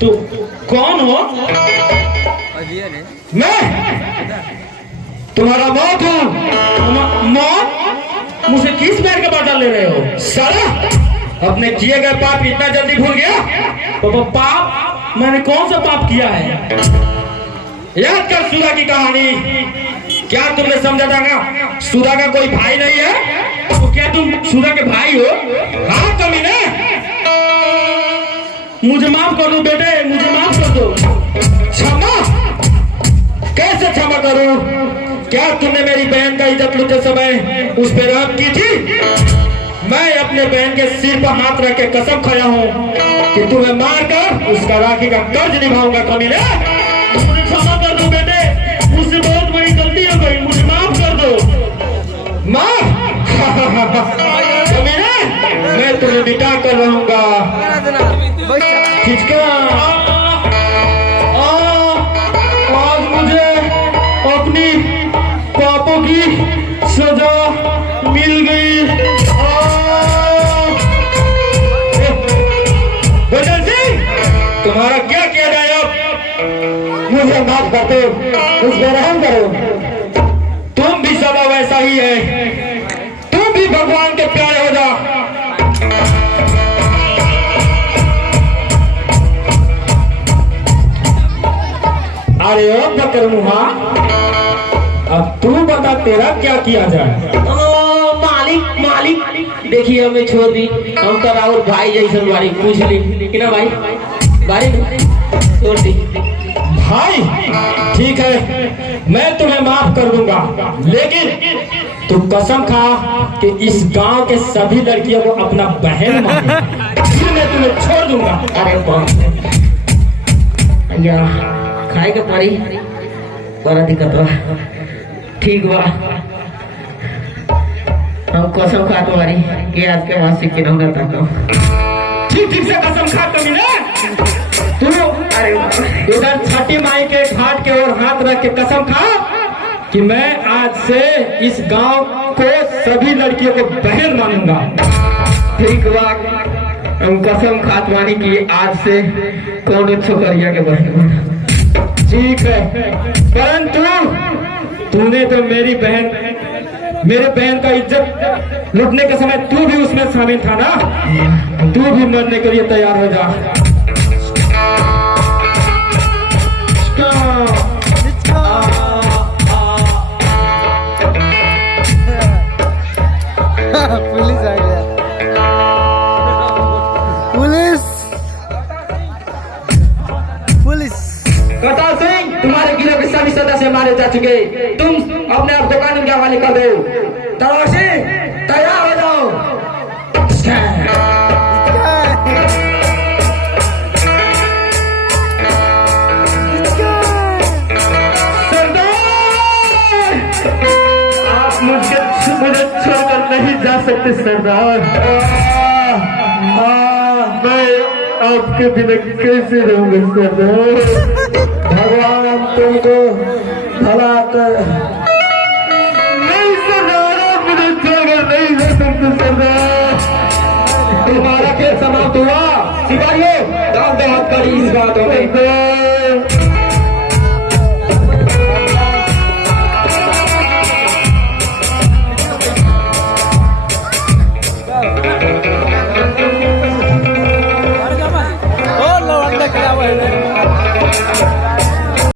तू कौन हो? मैं तुम्हारा मौत हूँ। मौत? मुझसे किस पैर का बाटा ले रहे हो साला? अपने किए गए पाप इतना जल्दी भूल गया? तो पाप मैंने कौन सा पाप किया है? याद कर सुधा की कहानी। क्या तुमने समझा था ना सुधा का कोई भाई नहीं है? तो क्या तुम सुधा के भाई हो? हाँ कमीने, मुझे माफ कर दो बेटे, मुझे माफ कर दो। क्षमा? कैसे क्षमा करूं? क्या तुमने मेरी बहन का इज्जत लूटते समय उस पर रहम की थी? मैं अपने बहन के सिर पर हाथ रख के कसम खाया हूँ कि तुम्हें मारकर उसका राखी का कर्ज निभाऊंगा। कमीने, मुझे क्षमा कर दो बेटे, मुझसे बहुत बड़ी गलती हो गई, मुझे माफ कर दो। माफ? कमीने, मैं तुम्हें मिटा कर रहूंगा। खिचका, आज मुझे अपनी पापों की सजा मिल गई। बदल सिंह, तुम्हारा क्या किया जाए अब? मुझे माफ कर दो, मुझ पर रहम करो। तुम भी सब वैसा ही है, तुम भी भगवान के प्यारे हो जा। अरे ओ बकरमुहा, अब तू बता तेरा क्या किया जाए? मालिक मालिक देखिए हमें छोड़ दी, हम तो राहुल भाई जैसे बारी पूछ ली कि ना भाई, बारी छोड़ दी। भाई ठीक है, मैं तुम्हें माफ कर दूंगा, लेकिन तू कसम खा कि इस गांव के सभी लड़कियों को अपना बहन माने, फिर मैं तुम्हें छोड़ दूंगा। अरे भैया खाए के पड़ी, बड़ा दिक्कत बा। ठीक बा, हम कसम खा तुम्हारी कि आज के बाद सिक्के ना तक ठीक ठीक से कसम खा कमीने। तू अरे इधर छठी माई के घाट के ओर हाथ रख के कसम खा कि मैं आज से इस गांव को सभी लड़कियों को बहन मानूंगा। ठीक बा, हम कसम खात मानी कि आज से कौन छोकरिया के बहन। ठीक है, परंतु तूने तो मेरे बहन का इज्जत लूटने के समय तू भी उसमें शामिल था ना? तू भी मरने के लिए तैयार हो जा। पुलिस आ गया, पुलिस पुलिस। करतार सिंह, तुम्हारे गिरोह के सभी सदस्य मारे जा चुके, तुम अपने आप को कानून के हवाले कर दो। तलाशी तैयार हो जाओ। आप मुझे छोड़कर नहीं जा सकते सरदार। मैं आपके बिना कैसे रहूंगा सरदार? भगवान तुमको भला कर। नहीं सरदार, आप मुझे छोड़कर नहीं जा सकते सरदार। तुम्हारा खेल समाप्त हुआ। सिपाहियों, दांव पे हाथ करी इस बातों में। Oh, lo anda que la